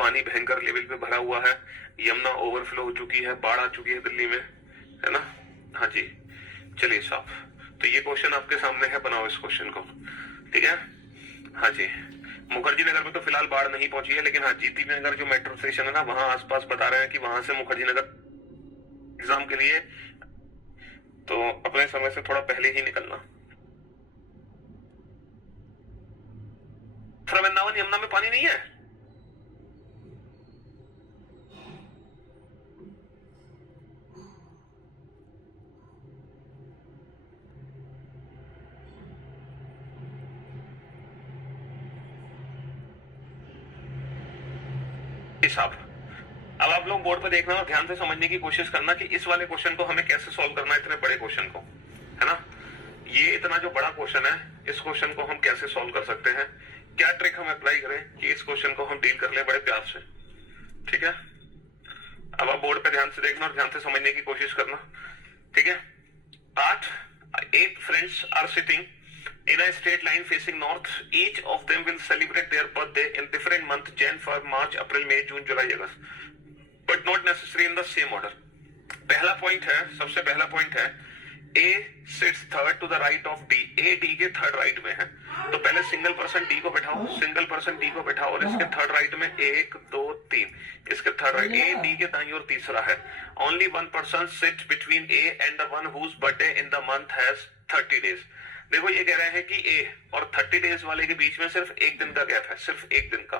पानी भयंकर लेवल पे भरा हुआ है, यमुना ओवरफ्लो हो चुकी है, बाढ़ आ चुकी है दिल्ली में, है ना। हाँ जी, चलिए साहब, तो ये क्वेश्चन आपके सामने है, बनाओ इस क्वेश्चन को, ठीक है। हाँ जी, मुखर्जी नगर में तो फिलहाल बाढ़ नहीं पहुंची है, लेकिन हाँ जीती नगर जो मेट्रो स्टेशन है ना, वहां आसपास बता रहे हैं कि वहां से मुखर्जी नगर एग्जाम के लिए तो अपने समय से थोड़ा पहले ही निकलना। वृंदावन यमुना में पानी नहीं है? साहब, अब आप लोग बोर्ड पर देखना और ध्यान से समझने की कोशिश करना कि इस वाले क्वेश्चन को हमें कैसे सॉल्व करना है, इतने बड़े क्वेश्चन को, है ना। ये इतना जो बड़ा क्वेश्चन है, इस क्वेश्चन को हम कैसे सॉल्व कर सकते हैं, क्या ट्रिक हम अप्लाई करें कि इस क्वेश्चन को हम डील कर ले बड़े प्यार से, ठीक है। अब आप बोर्ड पे ध्यान से देखना और ध्यान से समझने की कोशिश करना, ठीक है। 8 friends are sitting in a straight line facing north. Each of them will celebrate their birthday in different month: Jan, Feb, March, April, May, June, July, August, but not necessarily in the same order. पहला point है, सबसे पहला point है, A sits third to the right of D. A D के third right में है, तो पहले सिंगल पर्सन D को बैठाओ, सिंगल पर्सन D को बैठाओ, और इसके थर्ड राइट में 1 2 3, इसके थर्ड राइट A D के दाईं ओर तीसरा है। Only one person sits between A and the one whose birthday in the month has 30 days. देखो ये कह रहे हैं कि ए और 30 डेज वाले के बीच में सिर्फ एक दिन का गैप है, सिर्फ एक दिन का,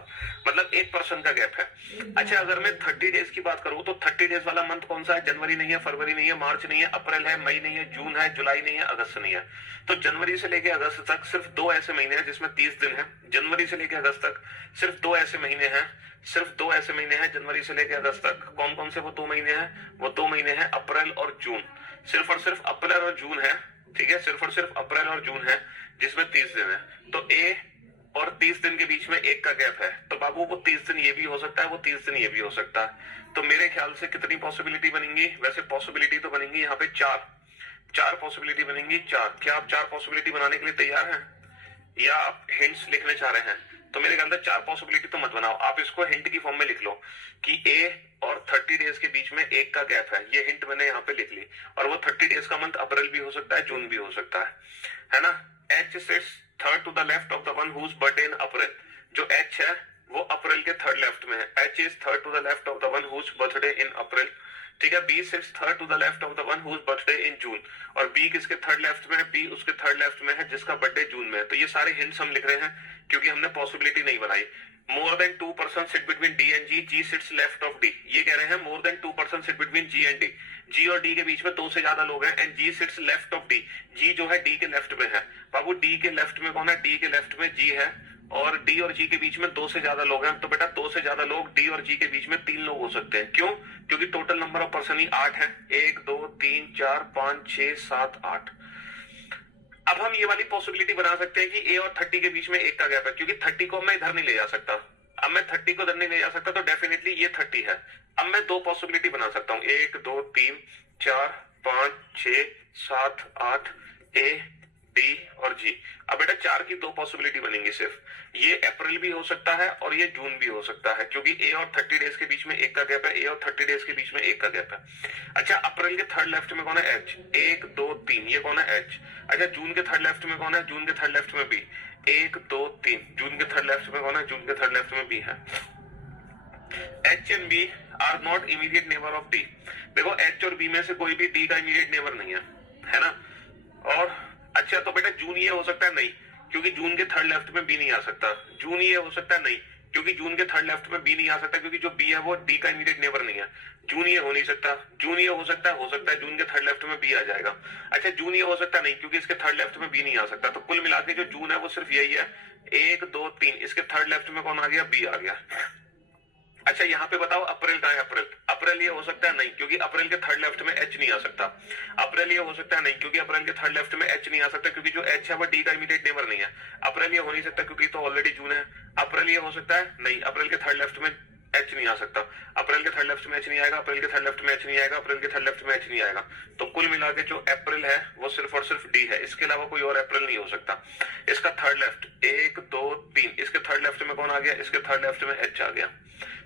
मतलब एक पर्सन का गैप है। अच्छा, अगर मैं 30 डेज की बात करूं तो 30 डेज वाला मंथ कौन सा है? जनवरी नहीं है, फरवरी नहीं है, मार्च नहीं है, अप्रैल है, मई नहीं है, जून है, जुलाई नहीं है, अगस्त नहीं है। तो जनवरी से लेकर अगस्त तक सिर्फ 2 ऐसे महीने हैं जिसमें 30 दिन है। जनवरी से लेकर अगस्त तक सिर्फ 2 ऐसे महीने हैं, सिर्फ 2 ऐसे महीने हैं जनवरी से लेकर अगस्त तक। कौन कौन से वो 2 महीने हैं? वो 2 महीने हैं अप्रैल और जून, सिर्फ और सिर्फ अप्रैल और जून है, ठीक है, सिर्फ और सिर्फ अप्रैल और जून है जिसमें 30 दिन है। तो ए और 30 दिन के बीच में एक का गैप है, तो बाबू वो 30 दिन ये भी हो सकता है, वो 30 दिन ये भी हो सकता है। तो मेरे ख्याल से कितनी पॉसिबिलिटी बनेंगी? वैसे पॉसिबिलिटी तो बनेंगी यहाँ पे 4 पॉसिबिलिटी बनेंगी, 4। क्या आप 4 पॉसिबिलिटी बनाने के लिए तैयार हैं, या आप हिंट्स लिखने चाह रहे हैं? तो मेरे ख्याल से 4 पॉसिबिलिटी तो मत बनाओ, आप इसको हिंट की फॉर्म में लिख लो कि ए और 30 डेज के बीच में एक का गैप है। ये हिंट मैंने यहाँ पे लिख ली, और वो 30 डेज का मंथ अप्रैल भी हो सकता है, जून भी हो सकता है ना। H sits third to the left of the one whose birthday in April. जो एच है वो अप्रैल के थर्ड लेफ्ट में है। H is third to the left of the one whose birthday in April, ठीक है। B sits third to the left of the one whose birthday in June, और B किसके थर्ड लेफ्ट में है? B उसके third left में है जिसका बर्थडे जून में है। तो ये सारे हिंट्स हम लिख रहे हैं क्योंकि हमने पॉसिबिलिटी नहीं बनाई। More than 2 person sit between D and G, G sits left of D. ये कह रहे हैं more than 2 person sit between G and D, G और डी के बीच में 2 से ज्यादा लोग हैं, and G sits left of D. G जो है डी के लेफ्ट में है। बाबू डी के लेफ्ट में कौन है? डी के लेफ्ट में जी है, और डी और जी के बीच में 2 से ज्यादा लोग हैं। तो बेटा 2 से ज्यादा लोग डी और जी के बीच में 3 लोग हो सकते हैं। क्यों? क्योंकि टोटल नंबर ऑफ पर्सन ही 8 है। 1 2 3 4 5 6 7 8। अब हम ये वाली पॉसिबिलिटी बना सकते हैं कि ए और 30 के बीच में एक का गैप है, क्योंकि 30 को मैं इधर नहीं ले जा सकता। अब मैं 30 को इधर नहीं ले जा सकता, तो डेफिनेटली ये 30 है। अब मैं 2 पॉसिबिलिटी बना सकता हूं, 1 2 3 4 5 6 7 8, ए डी और जी। अब बेटा 4 की 2 पॉसिबिलिटी बनेंगी सिर्फ। ये अप्रैल भी हो सकता है और ये जून भी हो सकता है, क्योंकि ए और 30 डेज के बीच में एक का गैप है, ए और 30 डेज के बीच में एक का गैप है। अच्छा, अप्रैल के थर्ड लेफ्ट में कौन है? एच। 1 2 3, ये कौन है? एच। अच्छा, जून के थर्ड लेफ्ट में कौन है? जून के थर्ड लेफ्ट में बी। 1 2 3, जून के थर्ड लेफ्ट में कौन है? जून के थर्ड लेफ्ट में बी है। H and B are not immediate neighbour of D. देखो एच और बी में से कोई भी डी का इमीडिएट नेबर नहीं है ना। और अच्छा, तो बेटा जून ये हो सकता है? नहीं, क्योंकि जून के थर्ड लेफ्ट में बी नहीं आ सकता। जून ये हो सकता है? नहीं, क्योंकि जून के थर्ड लेफ्ट में बी नहीं आ सकता, क्योंकि जो बी है वो डी का इमीडिएट नेबर नहीं है। जून ये हो नहीं सकता। जून ये हो सकता है जून के थर्ड लेफ्ट में बी आ जाएगा। अच्छा, जून ये हो सकता नहीं, क्योंकि इसके थर्ड लेफ्ट में बी नहीं आ सकता। तो कुल मिला के जो जून है वो सिर्फ यही है, 1 2 3, इसके थर्ड लेफ्ट में कौन आ गया? बी आ गया। अच्छा, यहाँ पे बताओ अप्रैल का है? अप्रैल ये हो सकता है? नहीं, क्योंकि अप्रैल के थर्ड लेफ्ट में एच नहीं आ सकता। अप्रैल ये हो सकता है? नहीं, क्योंकि अप्रैल के थर्ड लेफ्ट में एच नहीं आ सकता, क्योंकि जो एच है वो डी का इमीडिएट नेबर नहीं है। अप्रैल ये हो नहीं सकता क्योंकि तो ऑलरेडी जून है। अप्रैल ये हो सकता है? नहीं, अप्रैल के थर्ड लेफ्ट में एच नहीं आ सकता, अप्रैल के थर्ड लेफ्ट में एच नहीं आएगा, अप्रैल के थर्ड लेफ्ट में एच नहीं आएगा, अप्रैल के थर्ड लेफ्ट में एच नहीं आएगा। तो कुल मिला के जो अप्रैल है वो सिर्फ और सिर्फ डी है, इसके अलावा कोई और अप्रैल नहीं हो सकता। इसका थर्ड लेफ्ट 1 2 3, इसके थर्ड लेफ्ट में कौन आ गया, इसके थर्ड लेफ्ट में एच आ गया।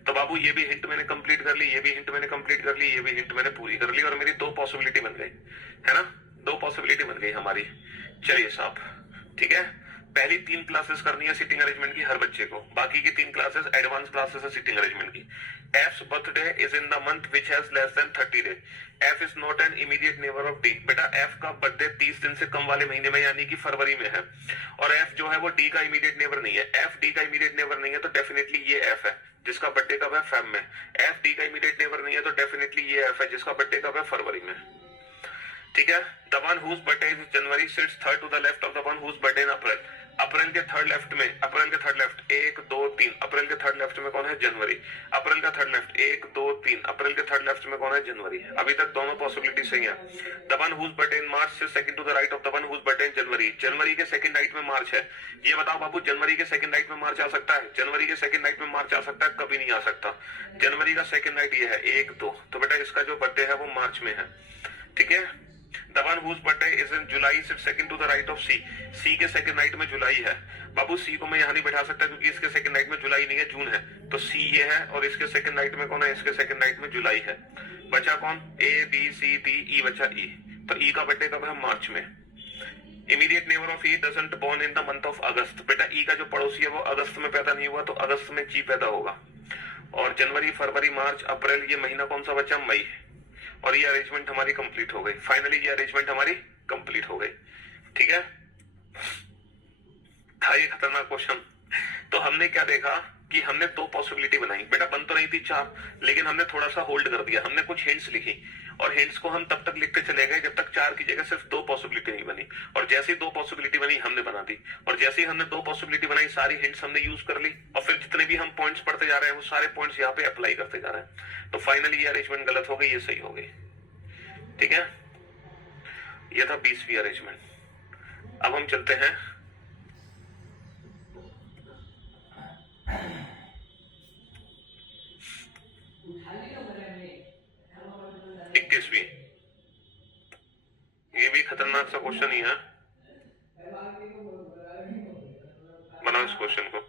तो बाबू ये भी हिंट मैंने कंप्लीट कर ली, ये भी हिंट मैंने कंप्लीट कर ली, ये भी हिंट मैंने पूरी कर ली, और मेरी दो पॉसिबिलिटी बन गई, है ना, दो पॉसिबिलिटी बन गई हमारी। चलिए साहब, ठीक है, पहली 3 क्लासेस करनी है सिटिंग अरेंजमेंट की हर बच्चे को, बाकी की 3 क्लासेस एडवांस क्लासेस है सिटिंग अरेंजमेंट की। F's birthday is in the month which has less than 30 days, F is not an immediate neighbour of D. बेटा एफ का बर्थडे 30 दिन से कम वाले महीने में यानी कि फरवरी में है, और एफ जो है वो डी का इमीडिएट नेबर नहीं है। एफ डी का इमीडिएट नेबर नहीं है तो डेफिनेटली ये एफ है जिसका बर्थडे कब है, फेब में। एफ डी का इमीडिएट नेबर नहीं है तो डेफिनेटली ये एफ है जिसका बर्थडे कब है, फरवरी में। ठीक है, the one whose birthday is January sits third to the left of the one whose birthday in April. अप्रैल के थर्ड लेफ्ट में, अप्रैल के थर्ड लेफ्ट 1 2 3, अप्रैल के थर्ड लेफ्ट में कौन है, जनवरी। अप्रैल का थर्ड लेफ्ट 1 2 3, अप्रैल के थर्ड लेफ्ट में कौन है, जनवरी। अभी तक दोनों पॉसिबिलिटी सही है। The one whose birthday in March sits second to the right of the one whose birthday in January. जनवरी के सेकंड नाइट में मार्च है, ये बताओ बाबू जनवरी के सेकंड नाइट में मार्च आ सकता है, जनवरी के सेकंड नाइट में मार्च आ सकता है, कभी नहीं आ सकता। जनवरी का सेकंड नाइट ये है 1 2, तो बेटा इसका जो बर्थडे है वो मार्च में है। ठीक है, The one whose birthday is in July sits second to the right of C. C के सेकंड नाइट में जुलाई है। बाबू C को मैं यहाँ नहीं बैठा सकता क्योंकि इसके सेकंड नाइट में जुलाई नहीं है, जून है। तो C ये है और इसके सेकंड नाइट में कौन है, इसके सेकंड नाइट में जुलाई है। बचा कौन, A B C D E, बचा E। तो E का बर्थडे कब है, मार्च में। Immediate neighbour of E doesn't born in the month of August। बेटा E का जो पड़ोसी है वो अगस्त में पैदा नहीं हुआ तो अगस्त में G पैदा होगा। और जनवरी फरवरी मार्च अप्रैल, ये महीना कौन सा बचा, मई। और ये अरेंजमेंट हमारी कंप्लीट हो गई, फाइनली ये अरेंजमेंट हमारी कंप्लीट हो गई। ठीक है, था ये खतरनाक क्वेश्चन। तो हमने क्या देखा कि हमने 2 पॉसिबिलिटी बनाई, बेटा बन तो नहीं थी 4, लेकिन हमने थोड़ा सा होल्ड कर दिया, हमने कुछ हिंट्स लिखी, और हिंट्स को हम तब तक लिखते चले गए जब तक 4 की जगह सिर्फ 2 पॉसिबिलिटी नहीं बनी। और जैसे ही 2 पॉसिबिलिटी बनी हमने बना दी, और जैसे ही हमने 2 पॉसिबिलिटी बनाई सारी हिंट्स हमने यूज कर ली, और फिर जितने भी हम पॉइंट्स पढ़ते जा रहे हैं वो सारे पॉइंट्स यहाँ पे अप्लाई करते जा रहे हैं। तो फाइनली ये अरेंजमेंट गलत हो गई, ये सही हो गई। ठीक है, ये था 20वीं अरेंजमेंट। अब हम चलते हैं 21वीं। ये भी खतरनाक सा क्वेश्चन ही है, बनाओ इस क्वेश्चन को।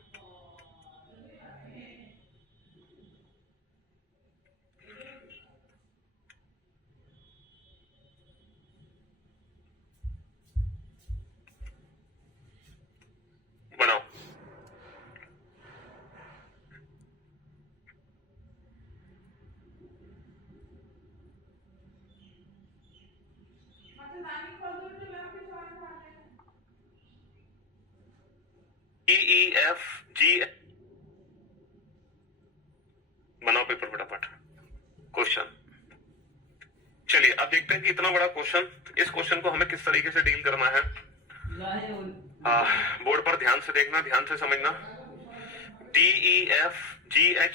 बनाओ। EEFG, बनाओ पेपर फटाफट क्वेश्चन। चलिए अब देखते हैं कि इतना बड़ा क्वेश्चन, इस क्वेश्चन को हमें किस तरीके से डील करना है। बोर्ड पर ध्यान से देखना, ध्यान से समझना। DEFGHPQR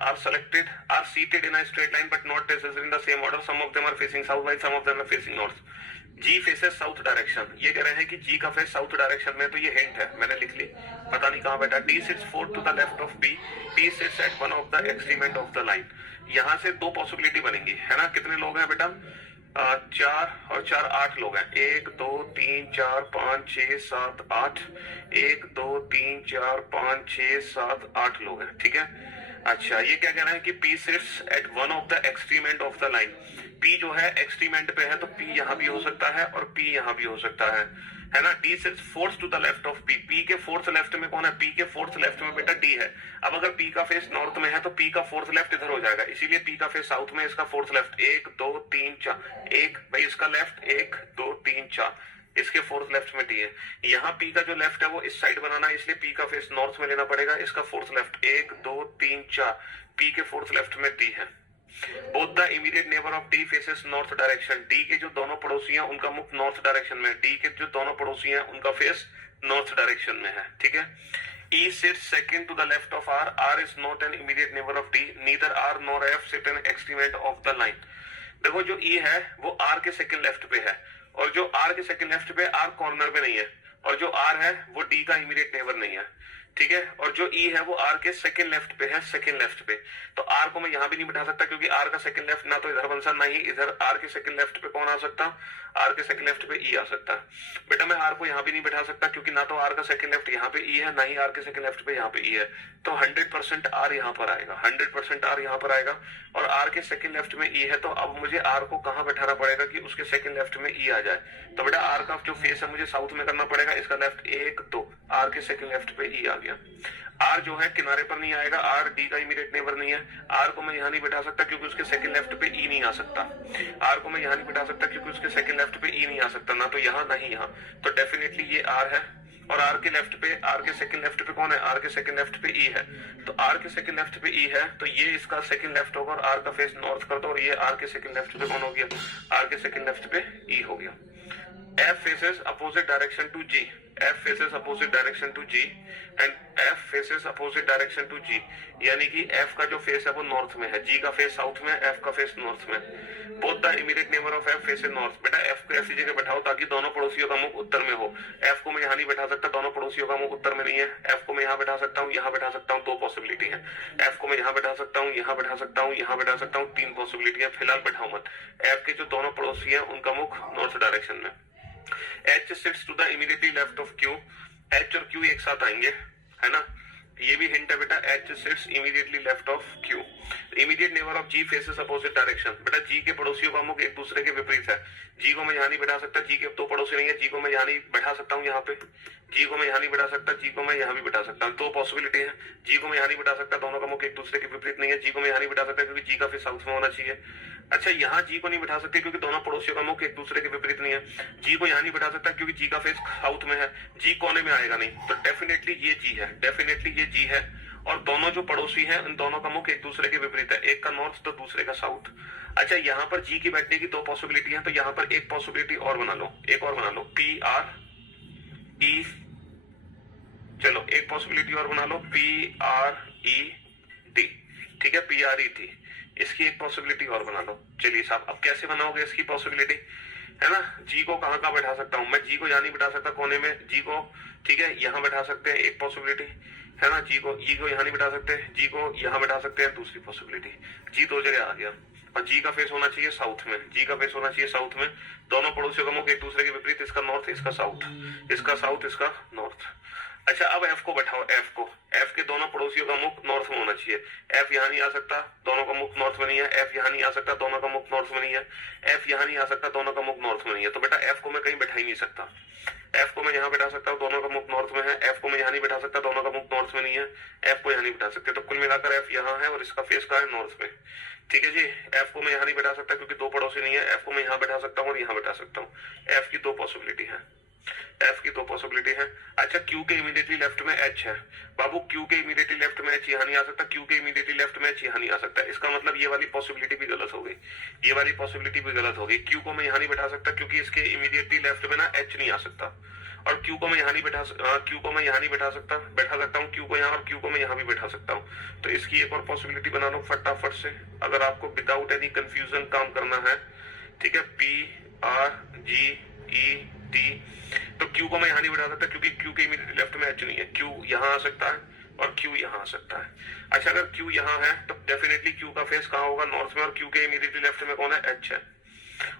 are selected, are seated in a straight line but not necessarily in the same order. Some of them are facing south while some of them are facing north. G faces south direction। ये कह रहे हैं कि G का face south direction में, तो ये hint है, मैंने लिख ली, पता नहीं कहाँ बैठा। D sits 4 to the left of B, P sits at one of the extreme end of the line। यहाँ से 2 पॉसिबिलिटी बनेंगी, है ना। कितने लोग हैं बेटा, 4 और 4 8 लोग हैं। 1 2 3 4 5 6 7 8, 1 2 3 4 5 6 7 8 लोग हैं। ठीक है, अच्छा ये क्या कह रहे हैं कि P sits at one of the extreme end of the line। P जो है एक्सट्रीम एंड पे है तो P यहाँ भी हो सकता है और P यहाँ भी हो सकता है ना। D sits fourth to the left of P, P के फोर्थ लेफ्ट में कौन है, P के फोर्थ लेफ्ट में बेटा D है। अब अगर P का फेस नॉर्थ में है तो P का फोर्थ लेफ्ट इधर हो जाएगा, इसीलिए P का फेस साउथ में, इसका फोर्थ लेफ्ट। 1 2 3 4, 1 भाई इसका लेफ्ट, 1 2 3 4, इसके फोर्थ लेफ्ट में D है। यहाँ P का जो लेफ्ट है वो इस साइड बनाना है, इसलिए P का फेस नॉर्थ में लेना पड़ेगा, इसका फोर्थ लेफ्ट। 1 2 3 4, P के फोर्थ लेफ्ट में D है। Both the immediate neighbour of D faces north direction. D के जो दोनों पड़ोसी हैं उनका मुख नॉर्थ डायरेक्शन में, D के जो दोनों पड़ोसी हैं उनका फेस नॉर्थ डायरेक्शन में है। ठीक है, E sits second to the left of R, R is not an immediate neighbor of D, neither R nor F sit in extreme end of the line। देखो जो E है वो R के second left पे है, और जो R के सेकंड लेफ्ट पे R कॉर्नर पे नहीं है, और जो R है वो D का इमीडिएट नेबर नहीं है। ठीक है, और जो ई है वो आर के सेकंड लेफ्ट पे है, सेकंड लेफ्ट पे। तो आर को मैं यहां भी नहीं बिठा सकता क्योंकि आर का सेकंड लेफ्ट ना तो इधर बन सकता, ना ही इधर। आर के सेकंड लेफ्ट पे कौन आ सकता? आर के सेकंड लेफ्ट पे ई आ सकता है। बेटा मैं आर को यहां भी नहीं बिठा सकता क्योंकि ना तो आर का सेकंड लेफ्ट यहाँ पे ई है, ना ही आर के सेकंड लेफ्ट पे यहाँ पे ई है। तो 100% आर यहाँ पर आएगा, 100% आर यहाँ पर आएगा। और आर के सेकंड लेफ्ट में ई है, तो अब मुझे आर को कहां बैठाना पड़ेगा कि उसके सेकंड लेफ्ट में ई आ जाए। तो बेटा आर का जो फेस है मुझे साउथ में करना पड़ेगा, इसका लेफ्ट 1 2, आर के सेकंड लेफ्ट पे ई आ गया। आर जो है किनारे पर नहीं आएगा, आर डी का इमीडिएट नेबर नहीं है। आर को मैं यहाँ नहीं बिठा सकता क्योंकि उसके सेकंड लेफ्ट पे ई नहीं आ सकता। आर को मैं यहाँ नहीं बिठा सकता क्योंकि उसके सेकंड लेफ्ट पे ई नहीं आ सकता, ना तो यहाँ ना ही यहाँ। तो डेफिनेटली ये आर है। और आर के लेफ्ट पे, आर के सेकंड लेफ्ट पे कौन है? आर के सेकंड लेफ्ट पे ई है। तो आर के सेकंड लेफ्ट पे ई है, तो ये इसका सेकंड लेफ्ट होगा और आर का फेस नॉर्थ कर दो, और ये आर के सेकंड लेफ्ट पे कौन हो गया? आर के सेकंड लेफ्ट पे ई हो गया। F faces opposite direction to G. F faces opposite direction to G and F faces opposite direction to G. यानी कि F का जो फेस है वो नॉर्थ में है, G का फेस साउथ में, F का फेस नॉर्थ में। Both the immediate neighbour of F faces north. बेटा F को ऐसी जगह बैठाओ ताकि दोनों पड़ोसियों का मुख उत्तर में हो। F को मैं यहाँ नहीं बैठा सकता, दोनों पड़ोसियों का मुख उत्तर में नहीं है। F को मैं यहाँ बैठा सकता हूँ, यहाँ बैठा सकता हूँ, 2 पॉसिबिलिटी है। F को मैं यहाँ बैठा सकता हूँ, यहाँ बैठा सकता हूँ, यहाँ बैठा सकता हूँ, 3 पॉसिबिलिटी है। फिलहाल बैठाओ मत। F के जो दोनों पड़ोसी है उनका मुख नॉर्थ डायरेक्शन में। H sits to the immediately left of Q. H और Q एक साथ आएंगे, है ना? ये भी हिंट है बेटा, H sits immediately left of Q. Immediate neighbor of G faces opposite direction. बेटा G के पड़ोसियों का मुख एक दूसरे के विपरीत है। G को मैं यहाँ नहीं बैठा सकता, G के 2 पड़ोसी नहीं है, G को मैं यहाँ नहीं बैठा सकता हूँ, यहाँ पे G को मैं यहाँ नहीं बैठा सकता, G को मैं यहाँ भी बैठा सकता हूँ। 2 पॉसिबिलिटी है। G को मैं यहाँ नहीं बैठा सकता, दोनों का मुख एक दूसरे के विपरीत नहीं है। G को मैं यहाँ नहीं बैठा सकता क्योंकि G का फेस साउथ में होना चाहिए। अच्छा, यहाँ G को नहीं बैठा सकते क्योंकि दोनों पड़ोसियों का मुख एक दूसरे के विपरीत नहीं है। G को यहाँ नहीं बैठा सकता क्योंकि G का फेस साउथ में है, G कोने में आएगा नहीं। तो डेफिनेटली ये G है, डेफिनेटली ये G है। और दोनों जो पड़ोसी हैं उन दोनों का मुख एक दूसरे के विपरीत है, एक का नॉर्थ तो दूसरे का साउथ। अच्छा, यहाँ पर G की बैठने की 2 पॉसिबिलिटी है, तो यहाँ पर एक पॉसिबिलिटी और बना लो, एक और बना लो, P R E। चलो एक पॉसिबिलिटी और बना लो, P R E D। ठीक है, P R E D, इसकी एक पॉसिबिलिटी और बना लो। चलिए साहब, अब कैसे बनाओगे इसकी पॉसिबिलिटी, है ना? G को कहाँ कहाँ बैठा सकता हूँ मैं? G को यहाँ नहीं बैठा सकता कोने में, G को ठीक है यहाँ बैठा सकते हैं, एक पॉसिबिलिटी, है ना? G को यहाँ नहीं बैठा सकते, G को यहाँ बैठा सकते हैं, दूसरी पॉसिबिलिटी। G 2 जगह आ गया और G का फेस होना चाहिए साउथ में, G का फेस होना चाहिए साउथ में। दोनों पड़ोसियों का मुख एक दूसरे के विपरीत, इसका नॉर्थ, इसका साउथ, इसका साउथ, इसका नॉर्थ। अच्छा, अब F को बैठाओ, F को, F के दोनों पड़ोसियों का मुख नॉर्थ में होना चाहिए। F यहाँ नहीं आ सकता, दोनों का मुख नॉर्थ में नहीं है। F यहाँ नहीं आ सकता, दोनों का मुख नॉर्थ में नहीं है। F यहाँ नहीं आ सकता, दोनों का मुख नॉर्थ में नहीं है। तो बेटा F को मैं कहीं बैठा ही नहीं सकता। F को मैं यहाँ बैठा सकता हूँ, दोनों का मुख नॉर्थ में है। F को मैं यहाँ नहीं बैठा सकता, दोनों का मुख नॉर्थ में नहीं है। F को यहाँ नहीं बैठा सकते, तो कुल मिलाकर F यहाँ है और इसका फेस कहाँ है? नॉर्थ में। ठीक है जी। F को मैं यहाँ नहीं बैठा सकता क्योंकि 2 पड़ोसी नहीं है। F को मैं यहाँ बैठा सकता हूँ और यहाँ बैठा सकता हूँ। F की 2 पॉसिबिलिटी है, F की 2 पॉसिबिलिटी है। अच्छा, Q के इमीडिएटली लेफ्ट में H है। बाबू Q के इमीडिएटली लेफ्ट में H यहाँ नहीं आ सकता, Q के इमीडिएटली लेफ्ट में H यहाँ नहीं आ सकता। इसका मतलब ये वाली पॉसिबिलिटी भी गलत हो गई, ये वाली पॉसिबिलिटी भी गलत हो गई। Q को मैं यहाँ नहीं बैठा सकता क्योंकि इसके इमीडिएटली लेफ्ट में ना H नहीं आ सकता। और Q को मैं यहाँ नहीं बैठा सकता, बैठा सकता हूँ Q को यहाँ, और Q को मैं यहाँ भी बैठा सकता हूँ। तो इसकी एक और पॉसिबिलिटी बना लो फटाफट से, अगर आपको विदाउट एनी कंफ्यूजन काम करना है। ठीक है, P R G E D। तो Q को मैं यहाँ नहीं बैठा सकता क्योंकि Q के इमीडिएट लेफ्ट में H नहीं है। Q यहाँ आ सकता है और Q यहाँ आ सकता है। अच्छा, अगर Q यहाँ है तो डेफिनेटली Q का फेस कहाँ होगा? नॉर्थ में, और Q के इमीडिएटली लेफ्ट में कौन है? H है।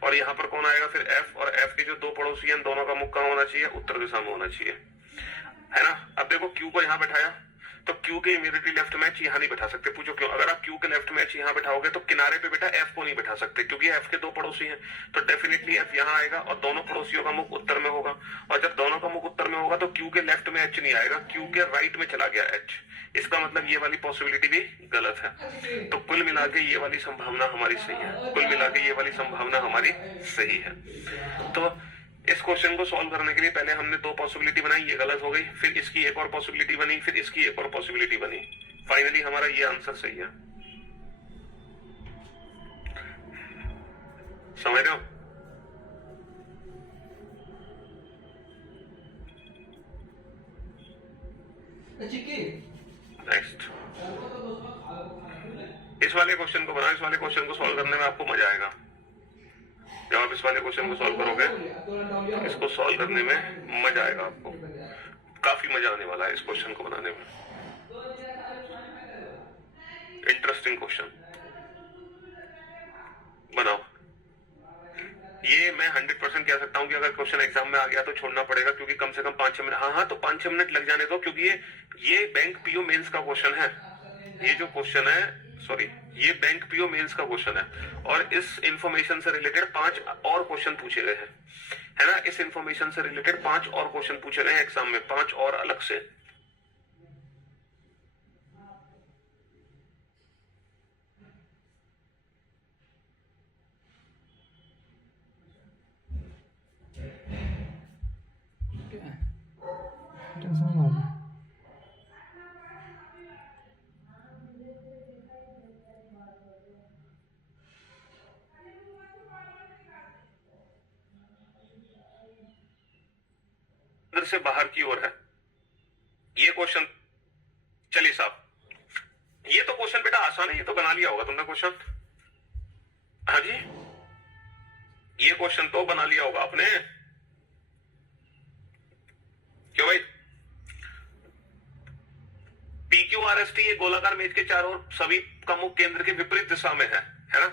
और यहाँ पर कौन आएगा फिर? F। और F के जो 2 पड़ोसी हैं दोनों का मुख कहाँ होना चाहिए? उत्तर दिशा में होना चाहिए, है ना? अब देखो Q को यहाँ बैठाया तो Q के इमीडिएटली लेफ्ट में H यहाँ नहीं बैठा सकते। पूछो क्यों? अगर आप Q के लेफ्ट में H यहाँ बैठाओगे तो किनारे पे बेटा F को नहीं बैठा सकते क्योंकि F के 2 पड़ोसी हैं। तो डेफिनेटली F यहाँ आएगा और दोनों पड़ोसियों का मुख उत्तर में होगा। और जब दोनों का मुख उत्तर में होगा तो Q के लेफ्ट में H नहीं आएगा, Q के राइट में चला गया H। इसका मतलब ये वाली पॉसिबिलिटी भी गलत है। तो कुल मिला के ये वाली संभावना हमारी सही है, कुल मिला के ये वाली संभावना हमारी सही है। तो इस क्वेश्चन को सॉल्व करने के लिए पहले हमने 2 पॉसिबिलिटी बनाई, ये गलत हो गई। फिर इसकी एक और पॉसिबिलिटी बनी, फिर इसकी एक और पॉसिबिलिटी बनी। फाइनली हमारा ये आंसर सही है। समझ रहे हो? नेक्स्ट, इस वाले क्वेश्चन को बनाओ। इस वाले क्वेश्चन को सॉल्व करने में आपको मजा आएगा। जब आप इस वाले क्वेश्चन को सॉल्व करोगे तो इसको सॉल्व करने में मजा आएगा आपको। काफी मजा आने वाला है इस क्वेश्चन को बनाने में। इंटरेस्टिंग क्वेश्चन बनाओ। ये मैं 100% कह सकता हूं कि अगर क्वेश्चन एग्जाम में आ गया तो छोड़ना पड़ेगा, क्योंकि कम से कम 5-6 मिनट, हाँ तो 5-6 मिनट लग जाने दो, क्योंकि ये बैंक पीओ मेंस का क्वेश्चन है। ये जो क्वेश्चन है, सॉरी, ये बैंक पीओ मेंस का क्वेश्चन है और इस इंफॉर्मेशन से रिलेटेड 5 और क्वेश्चन पूछे गए हैं, है ना। इस इंफॉर्मेशन से रिलेटेड 5 और क्वेश्चन पूछे गए हैं एग्जाम में, 5 और अलग से। अंदर से बाहर की ओर है ये क्वेश्चन। चलिए साहब, ये तो क्वेश्चन बेटा आसान है, ये तो बना लिया होगा तुमने क्वेश्चन। हाँ जी, ये क्वेश्चन तो बना लिया होगा आपने, क्यों भाई। PQRST ये गोलाकार मेज के चारों ओर सभी का मुख केंद्र के विपरीत दिशा में है ना।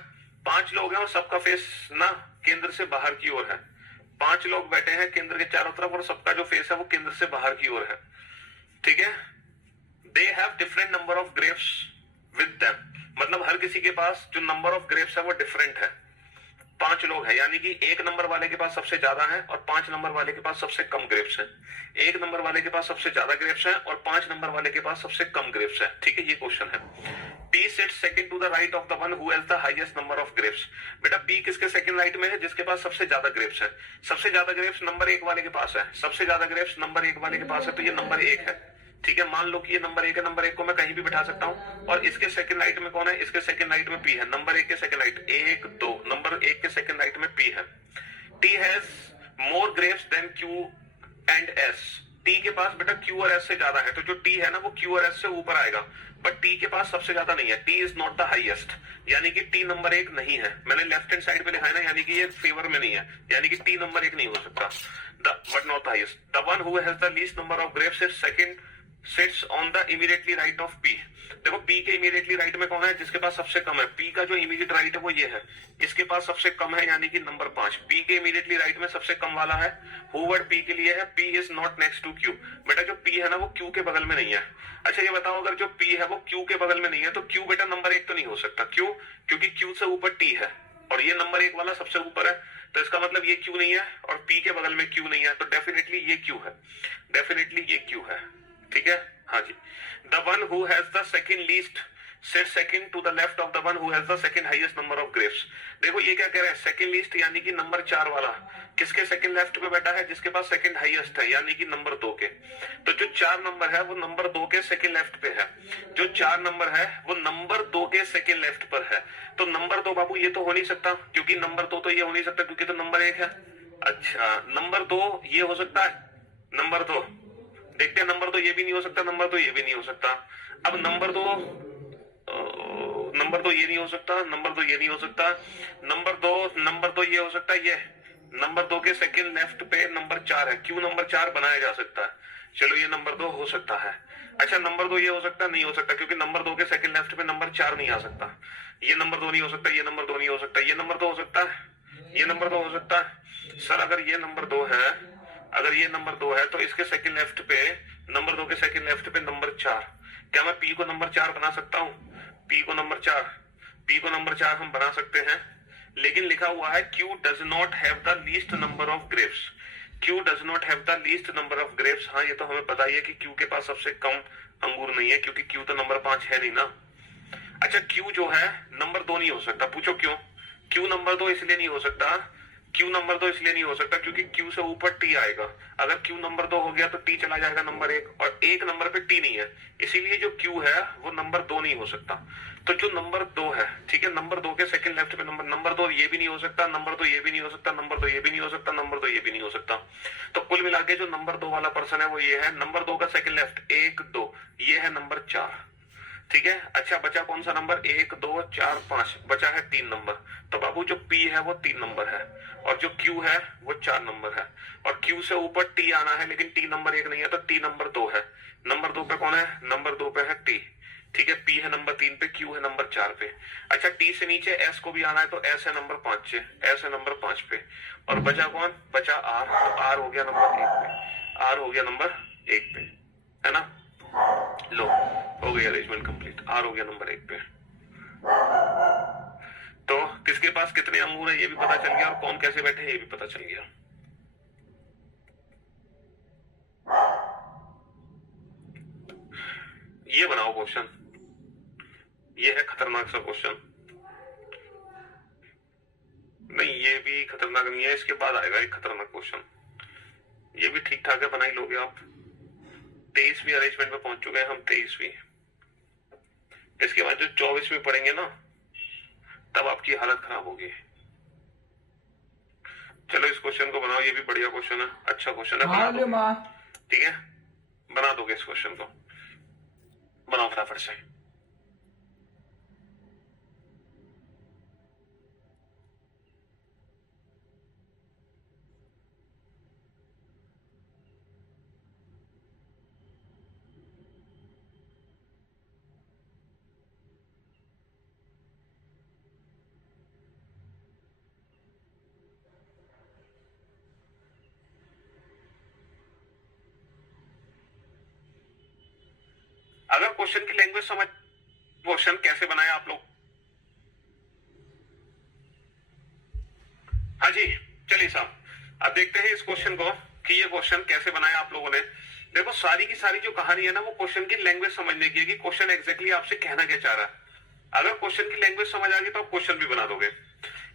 5 लोग हैं और सबका फेस ना केंद्र से बाहर की ओर है। 5 लोग बैठे हैं केंद्र के चारों तरफ और सबका जो फेस है वो केंद्र से बाहर की ओर है, ठीक है। They have different number of grapes with them, मतलब हर किसी के पास जो नंबर ऑफ ग्रेप्स है वो डिफरेंट है। 5 लोग हैं, यानी कि 1 नंबर वाले के पास सबसे ज्यादा है और 5 नंबर वाले के पास सबसे कम ग्रेप्स है। 1 नंबर वाले के पास सबसे ज्यादा ग्रेप्स है और 5 नंबर वाले के पास सबसे कम ग्रेप्स है, ठीक है। ये क्वेश्चन है। P sits second to the right of the one who has the highest number of grapes। बेटा P किसके सेकंड राइट में है? जिसके पास सबसे ज्यादा ग्रेप्स है। सबसे ज्यादा ग्रेप्स नंबर 1 वाले के पास है, सबसे ज्यादा ग्रेप्स नंबर 1 वाले के पास है, तो ये नंबर 1 है, ठीक है। मान लो कि ये नंबर 1 है, नंबर 1 को मैं कहीं भी बिठा सकता हूं और इसके सेकंड राइट में कौन है? इसके सेकंड राइट में P है। नंबर 1 के सेकंड राइट 1 2, नंबर 1 के सेकंड राइट में P है। T has more grapes than Q and S। T के पास बेटा Q और S से ज्यादा है, तो जो T है ना वो Q और S से ऊपर आएगा, बट T के पास सबसे ज्यादा नहीं है। T is not the highest, यानी कि T नंबर 1 नहीं है। मैंने लेफ्ट हैंड साइड पे लिखा है ना, यानी कि ये फेवर में नहीं है, यानी कि T नंबर 1 नहीं हो सकता। But not the highest. The one who has the least number of grapes is second sits on the immediately right of P। देखो P के इमीडिएटली राइट में कौन है? जिसके पास सबसे कम है। P का जो इमीडिएट राइट है वो ये है, इसके पास सबसे कम है, यानी कि नंबर 5। P के इमीडिएटली राइट में सबसे कम वाला है, हु वर्ड P के लिए है, P is not next to Q। बेटा जो P है ना वो Q के बगल में नहीं है। अच्छा ये बताओ, अगर जो P है वो Q के बगल में नहीं है तो Q बेटा नंबर 1 तो नहीं हो सकता। क्यों? क्योंकि Q से ऊपर T है और ये नंबर 1 वाला सबसे ऊपर है, तो इसका मतलब ये Q नहीं है और P के बगल में Q नहीं है, तो डेफिनेटली ये Q है, डेफिनेटली ये Q है, ठीक है। हाँ जी। The one who has the second least sit second to the left of the one who has the second highest number of grapes. देखो ये क्या कह रहा है? सेकंड लीस्ट यानी कि नंबर 4 वाला किसके सेकंड लेफ्ट पे बैठा है? जिसके पास सेकंड हाईएस्ट है, यानी कि नंबर 2 के। तो जो 4 नंबर है वो नंबर 2 के सेकंड लेफ्ट पे है। जो 4 नंबर है वो नंबर 2 के सेकंड लेफ्ट पर है। तो नंबर 2 बाबू ये तो हो नहीं सकता, क्योंकि नंबर 2 तो ये हो नहीं सकता, क्योंकि तो नंबर 1 है। अच्छा नंबर 2 ये हो सकता है, नंबर 2 देखते हैं, नंबर 2 ये भी नहीं हो सकता, नंबर 2 ये भी नहीं हो सकता। अब नंबर 2 ये नहीं हो सकता, नंबर 2 ये नहीं हो सकता, नंबर 2 ये हो सकता है, ये नंबर 2 के सेकंड लेफ्ट पे नंबर 4 है, क्यों नंबर 4 बनाया जा सकता है। चलो ये नंबर 2 हो सकता है। अच्छा नंबर 2 ये हो सकता नहीं हो सकता, क्योंकि नंबर 2 के सेकंड लेफ्ट पे नंबर 4 नहीं आ सकता। ये नंबर 2 नहीं हो सकता, ये नंबर 2 नहीं हो सकता, ये नंबर 2 हो सकता है, ये नंबर 2 हो सकता है। सर अगर ये नंबर 2 है, अगर ये नंबर 2 है तो इसके सेकंड लेफ्ट पे, नंबर 2 के सेकंड लेफ्ट पे नंबर 4, क्या मैं P को नंबर 4 बना सकता हूँ? P को नंबर 4 हम बना सकते हैं, लेकिन लिखा हुआ है Q does not have the least number of grapes. Q does not have the least number of grapes. हाँ ये तो हमें पता ही है कि Q के पास सबसे कम अंगूर नहीं है, क्योंकि Q तो नंबर 5 है नहीं ना। अच्छा Q जो है नंबर 2 नहीं हो सकता, पूछो क्यों? Q नंबर 2 इसलिए नहीं हो सकता, Q नंबर 2 इसलिए नहीं हो सकता क्योंकि Q से ऊपर T आएगा। अगर Q नंबर 2 हो गया तो T चला जाएगा नंबर 1, और 1 नंबर पे T नहीं है, इसीलिए जो Q है वो नंबर 2 नहीं हो सकता। तो जो नंबर 2 है, ठीक है, नंबर 2 के सेकंड लेफ्ट पे नंबर 2 ये भी नहीं हो सकता, नंबर 2 ये भी नहीं हो सकता, नंबर 2 ये भी नहीं हो सकता, नंबर 2 ये भी नहीं हो सकता। तो कुल मिला के जो नंबर 2 वाला पर्सन है वो ये है। नंबर 2 का सेकंड लेफ्ट 1 2, ये है नंबर 4, ठीक है। अच्छा बचा कौन सा नंबर, 1 2 4 5, बचा है 3 नंबर। तो बाबू जो P है वो 3 नंबर है और जो Q है वो 4 नंबर है और Q से ऊपर T आना है, लेकिन T नंबर 1 नहीं है तो T नंबर 2 है। नंबर 2 पे कौन है, नंबर 2 पे है T, ठीक है। P है नंबर 3 पे, Q है नंबर 4 पे। अच्छा T से नीचे S को भी आना है तो S है नंबर 5 पे, S है नंबर 5 पे और बचा कौन, बचा R, तो R हो गया नंबर 1 पे, R हो गया नंबर 1 पे, है ना। लो हो गई अरेंजमेंट कंप्लीट, R हो गया नंबर 1 पे। तो किसके पास कितने अंगूर है ये भी पता चल गया और कौन कैसे बैठे ये भी पता चल गया। ये बनाओ क्वेश्चन, ये है खतरनाक सा क्वेश्चन। नहीं ये भी खतरनाक नहीं है, इसके बाद आएगा एक खतरनाक क्वेश्चन। ये भी ठीक ठाक है, बना ही लोगे आप। 23वीं अरेंजमेंट में पहुंच चुके हैं हम, 23वीं। इसके बाद जो 24वीं पढ़ेंगे ना तब आपकी हालत खराब होगी। चलो इस क्वेश्चन को बनाओ, ये भी बढ़िया क्वेश्चन है, अच्छा क्वेश्चन है, बना दोगे ठीक है, बना दोगे इस क्वेश्चन को, बनाओ फटाफट से। अगर क्वेश्चन की लैंग्वेज समझ, क्वेश्चन कैसे बनाया आप लोग, हाँ जी चलिए साहब अब देखते हैं इस क्वेश्चन को कि ये क्वेश्चन कैसे बनाया आप लोगों ने। देखो सारी की सारी जो कहानी है ना वो क्वेश्चन की लैंग्वेज समझने की है कि क्वेश्चन एग्जैक्टली आपसे कहना क्या चाह रहा है। अगर क्वेश्चन की लैंग्वेज समझ आ गई तो आप क्वेश्चन भी बना दोगे।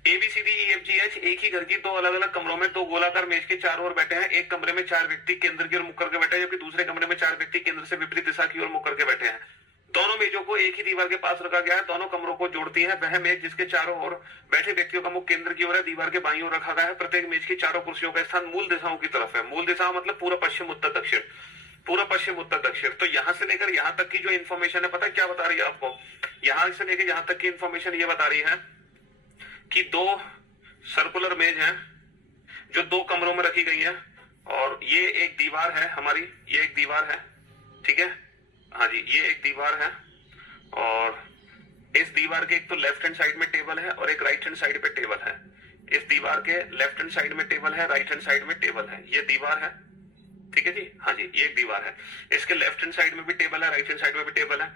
ABCDEFGH एक ही घर की दो अलग अलग कमरों में दो गोलाकार मेज के चारों ओर बैठे हैं। एक कमरे में 4 व्यक्ति केंद्र की ओर मुख करके बैठे हैं, जबकि दूसरे कमरे में 4 व्यक्ति केंद्र से विपरीत दिशा की ओर मुख करके बैठे हैं। दोनों मेजों को एक ही दीवार के पास रखा गया है, दोनों कमरों को जोड़ती है वह मेज जिसके चारों ओर बैठे व्यक्तियों का मुख केंद्र की ओर है, दीवार के बाईं ओर रखा गया है। प्रत्येक मेज की चारों कुर्सियों का स्थान मूल दिशाओं की तरफ है। मूल दिशा मतलब पूरा पश्चिम उत्तर दक्षिण, पूरा पश्चिम उत्तर दक्षिण। तो यहां से लेकर यहां तक की जो इन्फॉर्मेशन है, पता है क्या बता रही है आपको, यहां से लेकर यहां तक की इन्फॉर्मेशन ये बता रही है कि 2 सर्कुलर मेज हैं जो 2 कमरों में रखी गई है और ये एक दीवार है हमारी, ये एक दीवार है, ठीक है, हाँ जी ये एक दीवार है और इस दीवार के एक तो लेफ्ट हैंड साइड में टेबल है और एक राइट हैंड साइड पे टेबल है। इस दीवार के लेफ्ट हैंड साइड में टेबल है, राइट हैंड साइड में टेबल है, ये दीवार है, ठीक है जी, हाँ जी ये एक दीवार है। इसके लेफ्ट हैंड साइड में भी टेबल है, राइट हैंड साइड में भी टेबल है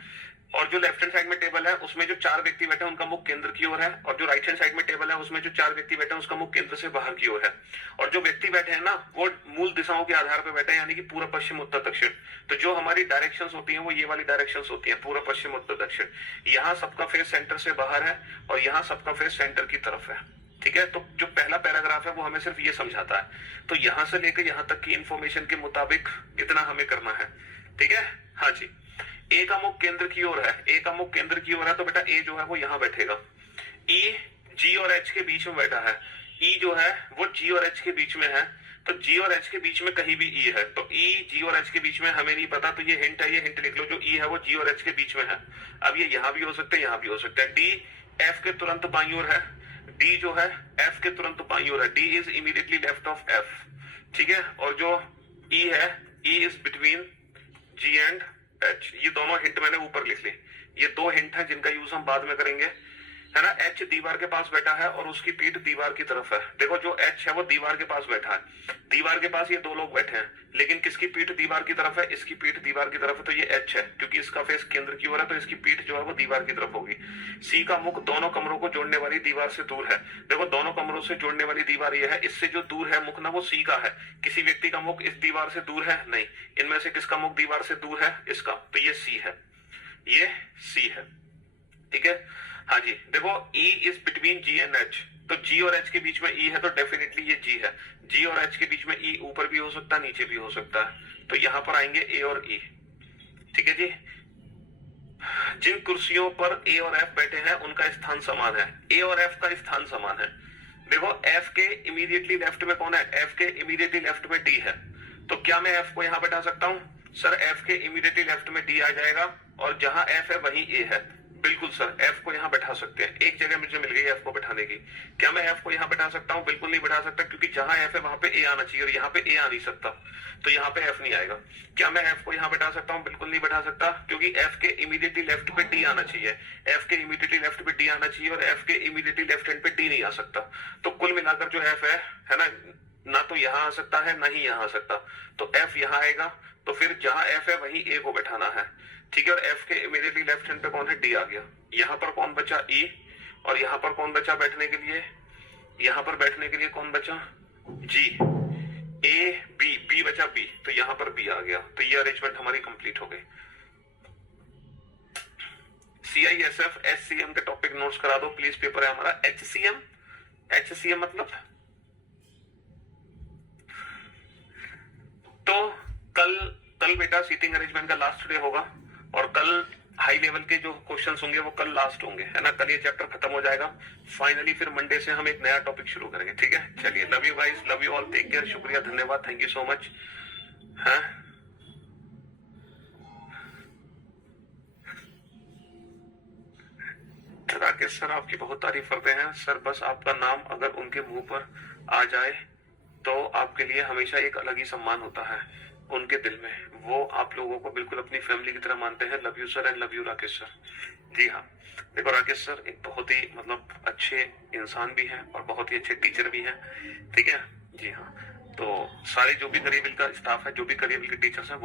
और जो लेफ्ट हैंड साइड में टेबल है उसमें जो 4 व्यक्ति बैठे हैं उनका मुख केंद्र की ओर है और जो राइट हैंड साइड में टेबल है उसमें जो 4 व्यक्ति बैठे हैं उसका मुख केंद्र से बाहर की ओर है। और जो व्यक्ति बैठे हैं ना वो मूल दिशाओं के आधार पर बैठे हैं, यानी कि पूरा पश्चिम उत्तर दक्षिण। तो जो हमारी डायरेक्शंस होती हैं वो ये वाली डायरेक्शंस होती हैं, पूरा पश्चिम उत्तर दक्षिण। यहाँ सबका फेस सेंटर से बाहर है और यहाँ सबका फेस सेंटर की तरफ है, ठीक है। तो जो पहला पैराग्राफ है वो हमें सिर्फ ये समझाता है। तो यहां से लेकर यहां तक की इंफॉर्मेशन के मुताबिक इतना हमें करना है, ठीक है, हाँ जी। ए का मुख केंद्र की ओर है, ए का मुख केंद्र की ओर है तो बेटा ए जो है वो यहां बैठेगा। ई जी और एच के बीच में बैठा है, ई जो है वो जी और एच के बीच में है, तो जी और एच के बीच में कहीं भी ई है, तो ई जी और एच के बीच में हमें नहीं पता, तो ये हिंट है, ये हिंट लिख लो, जो ई है वो जी और एच के बीच में है। अब ये यहां भी हो सकता है, यहां भी हो सकता है। डी एफ के तुरंत बाईं ओर है, डी जो है एफ के तुरंत बाईं ओर है, D is immediately left of F, ठीक है। और जो ई है, E is between G and H. ये दोनों हिंट मैंने ऊपर लिख ली, ये 2 हिंट हैं जिनका यूज हम बाद में करेंगे, है ना। एच दीवार के पास बैठा है और उसकी पीठ दीवार की तरफ है। देखो जो एच है वो दीवार के पास बैठा है, दीवार के पास ये 2 लोग बैठे हैं, लेकिन किसकी पीठ दीवार की तरफ है, इसकी पीठ दीवार की तरफ है, तो ये एच है, क्योंकि इसका फेस केंद्र की ओर है तो इसकी पीठ जो है वो दीवार की तरफ होगी। सी का मुख दोनों कमरों को जोड़ने वाली दीवार से दूर है। देखो दोनों कमरों से जोड़ने वाली दीवार ये है, इससे जो दूर है मुख ना वो सी का है। किसी व्यक्ति का मुख इस दीवार से दूर है नहीं, इनमें से किसका मुख दीवार से दूर है, इसका, तो ये सी है, ये सी है, ठीक है, हाँ जी। देखो E is between G and H, तो G और H के बीच में E है तो डेफिनेटली ये G है। G और H के बीच में E ऊपर भी हो सकता है, नीचे भी हो सकता है, तो यहां पर आएंगे A और E, ठीक है जी। जिन कुर्सियों पर A और F बैठे हैं उनका स्थान समान है, A और F का स्थान समान है। देखो F के इमीडिएटली लेफ्ट में कौन है, F के इमीडिएटली लेफ्ट में D है, तो क्या मैं F को यहां बैठा सकता हूं, सर एफ के इमीडिएटली लेफ्ट में डी आ जाएगा और जहां एफ है वहीं ए है। बिल्कुल सर, एफ को यहाँ बैठा सकते हैं। एक जगह मुझे मिल गई एफ को बैठाने की। क्या मैं एफ को यहाँ बैठा सकता हूँ? बिल्कुल नहीं बैठा सकता, क्योंकि जहां एफ है वहां पे ए आना चाहिए और यहाँ पे ए आ नहीं सकता, तो यहाँ पे एफ नहीं आएगा। क्या मैं एफ को यहाँ बैठा सकता हूँ? बिल्कुल नहीं बैठा सकता, क्योंकि एफ के इमीडिएटली लेफ्ट पे डी आना चाहिए। एफ के इमीडिएटली लेफ्ट पे डी आना चाहिए और एफ के इमीडिएटली लेफ्ट हैंड पे डी नहीं आ सकता। तो कुल मिलाकर जो एफ है ना तो यहाँ आ सकता है ना ही यहाँ आ सकता। तो एफ यहाँ आएगा, तो फिर जहां एफ है वहीं ए को बैठाना है। ठीक है, और एफ के इमीडिएटली लेफ्ट हैंड पे कौन है? डी आ गया। यहाँ पर कौन बचा? ई। और यहाँ पर कौन बचा बैठने के लिए? यहाँ पर बैठने के लिए कौन बचा? जी। ए बी, बी बचा बी, तो यहाँ पर बी आ गया। तो ये अरेंजमेंट हमारी कंप्लीट हो गई। CISF SCM के टॉपिक नोट्स करा दो प्लीज। पेपर है हमारा HCM। HCM मतलब तो कल बेटा सीटिंग अरेंजमेंट का लास्ट डे होगा और कल हाई लेवल के जो क्वेश्चंस होंगे वो कल लास्ट होंगे, है ना। कल ये चैप्टर खत्म हो जाएगा फाइनली, फिर मंडे से हम एक नया टॉपिक शुरू करेंगे। ठीक है, चलिए, love you guys, love you all, take care, शुक्रिया, धन्यवाद, थैंक यू सो मच। हाँ, राकेश सर आपकी बहुत तारीफ करते हैं सर, बस आपका नाम अगर उनके मुंह पर आ जाए तो आपके लिए हमेशा एक अलग ही सम्मान होता है उनके दिल में। वो आप लोगों को बिल्कुल अपनी फैमिली की तरह मानते हैं। Love you sir and love you Rakesh sir. जी हाँ, देखो राकेश सर एक बहुत ही मतलब अच्छे इंसान भी हैं और बहुत ही अच्छे टीचर भी हैं। ठीक है, जी हाँ। तो सारे जो भी करियर का स्टाफ है, जो भी करियर के टीचर्स हैं,